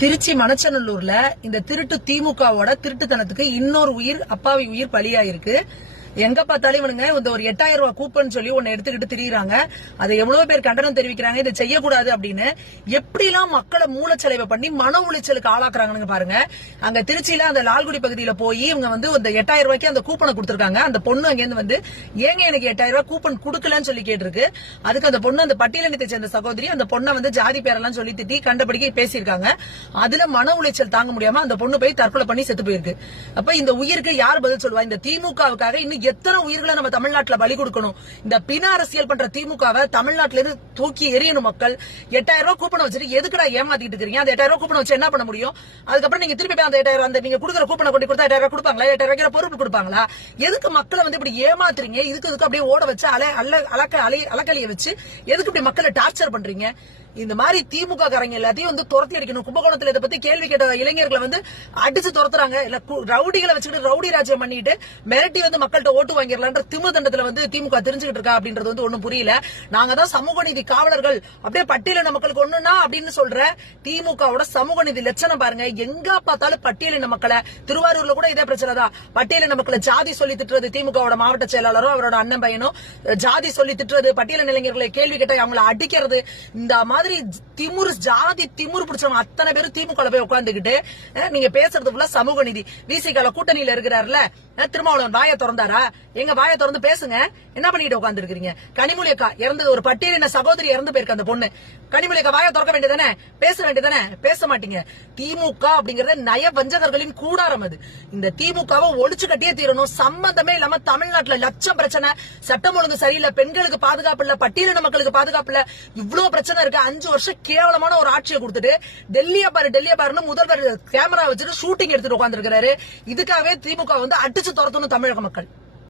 திருச்சி மணச்சநல்லூர்ல இந்த திருட்டு திமுகவோட திருட்டுத்தனத்துக்கு இன்னொரு உயிர் அப்பாவி உயிர் பலியாயிருக்கு. எங்க பார்த்தாலும் இவனுங்க இந்த ஒரு 8000 ரூபாய் கூப்பன் சொல்லி ஒன்னு எடுத்துக்கிட்டு திரியுறாங்க. அதை எவ்வளவு பேர் கண்டனம் தெரிவிக்கிறாங்க, இதை செய்யக்கூடாது அப்படின்னு. எப்படிலாம் மக்களை மூலச்செலவை பண்ணி மன உளைச்சலுக்கு ஆளாக்குறாங்க பாருங்க. அங்க திருச்சியில அந்த லால்குடி பகுதியில போய் இவங்க வந்து இந்த 8000 ரூபாய்க்கு அந்த கூப்பனை கொடுத்திருக்காங்க. அந்த பொண்ணு அங்க இருந்து வந்து ஏங்க எனக்கு 8000 ரூபாய் கூப்பன் கொடுக்கலன்னு சொல்லி கேட்டிருக்கு. அதுக்கு அந்த பொண்ணு அந்த பட்டியலினத்தை சேர்ந்த சகோதரி அந்த பொண்ணை வந்து ஜாதி பேரெல்லாம் சொல்லி திட்டி கண்டபடிக்க பேசியிருக்காங்க. அதுல மன உளைச்சல் தாங்க முடியாம அந்த பொண்ணு போய் தற்கொலை பண்ணி செத்து போயிருக்கு. அப்ப இந்த உயிருக்கு யார் பதில் சொல்லுவா? இந்த திமுகவுக்காக இன்னும் எத்தனை உயிர்களை நம்ம தமிழ்நாட்டுல பலி கொடுக்கணும்? இந்த பின அரசியல் பண்ற திமுகவை தமிழ்நாட்டுல இருந்து தூக்கி எறியணும் மக்கள். 8000 ரூபாய் கூப்பனை வச்சுட்டு எதுக்குடா ஏமாத்திட்டு இருக்கீங்க? அந்த 8000 ரூபாய் கூப்பனை வச்சு என்ன பண்ண முடியும்? அதுக்கப்புறம் நீங்க திருப்பி அந்த 8000 அந்த நீங்க கொடுக்குற கூப்பனை கொண்டு கொடுத்தா 8000 ரூபாய் கொடுப்பாங்களா? 8000 ரூபாய்க்கு பொறுப்பு கொடுப்பாங்களா? எதுக்கு மக்களை வந்து இப்படி ஏமாத்துறீங்க? இதுக்கு அப்படியே ஓட வச்சு அலக்கலிய வச்சு எதுக்கு இப்படி மக்களை டார்ச்சர் பண்றீங்க? இந்த மாதிரி திமுக காரங்க எல்லாத்தையும் வந்து துரத்தி அடிக்கணும். கும்பகோணத்துல இதை பத்தி கேள்வி கேட்ட இளைஞர்களை வந்து அடிச்சு துரத்துறாங்க. இல்ல ரவுடிகளை வச்சுக்கிட்டு ரவுடி ராஜ்யம் பண்ணிட்டு மிரட்டி வந்து மக்கள்கிட்ட ஓட்டு வாங்கிடலான்ற திமுதண்டத்துல வந்து திமுக தெரிஞ்சுக்கிட்டு இருக்கா அப்படின்றது வந்து ஒண்ணும் புரியல. நாங்க தான் சமூக நீதி காவலர்கள், அப்படியே பட்டியலின மக்களுக்கு ஒண்ணுன்னா அப்படின்னு சொல்ற திமுகவோட சமூக நீதி லட்சணம் பாருங்க. எங்க பார்த்தாலும் பட்டியலின மக்களை, திருவாரூர்ல கூட இதே பிரச்சனை தான். பட்டியலின மக்களை ஜாதி சொல்லி திட்டுறது திமுகவோட மாவட்ட செயலாளரும் அவரோட அண்ணன் பையனும் ஜாதி சொல்லி திட்டுறது, பட்டியலின இளைஞர்களை கேள்வி கேட்ட அவங்களை அடிக்கிறது, இந்த மாதிரி திமுரு ஜாதி திமுரு பிடிச்சவங்க அத்தனை பேரும் திமுக போய் உட்கார்ந்துகிட்டு நீங்க பேசுறது ஃபுல்லா சமூக நீதி. விசிகால கூட்டணியில இருக்கிறாருல திருமாவளவன் வாயை திறந்தாரா? எங்க வாயை திறந்து பேசுங்க. என்ன பண்ணிட்டு உட்கார்ந்து இருக்கீங்க? கனிமொழியக்கா இறந்தது, ஒரு பட்டியலின சகோதரி இறந்து போயிருக்கு அந்த பொண்ணு. கனிமொழியக்கா வாயை திறக்க வேண்டியதானே? பேச வேண்டியதானே? பேச மாட்டீங்க. திமுக அப்படிங்கறது நய வஞ்சகர்களின் கூடாரம். அது இந்த திமுகவை ஒழிச்சு கட்டியே தீரணும். சம்பந்தமே இல்லாம தமிழ்நாட்டுல லட்சம் பிரச்சனை, சட்டம் ஒழுங்கு சரியில்லை, பெண்களுக்கு பாதுகாப்பு இல்ல, பட்டியலின மக்களுக்கு பாதுகாப்பு இல்ல, இவ்வளவு பிரச்சனை இருக்கு. 5 வருஷம் கேவலமான ஒரு ஆட்சியை கொடுத்துட்டு டெல்லியா பாருன்னு முதல்வர் கேமரா வச்சுட்டு ஷூட்டிங் எடுத்துட்டு உட்கார்ந்து இருக்காரு. இதுக்காகவே திமுக வந்து அடிச்சு துரத்தணும் தமிழக மக்கள்.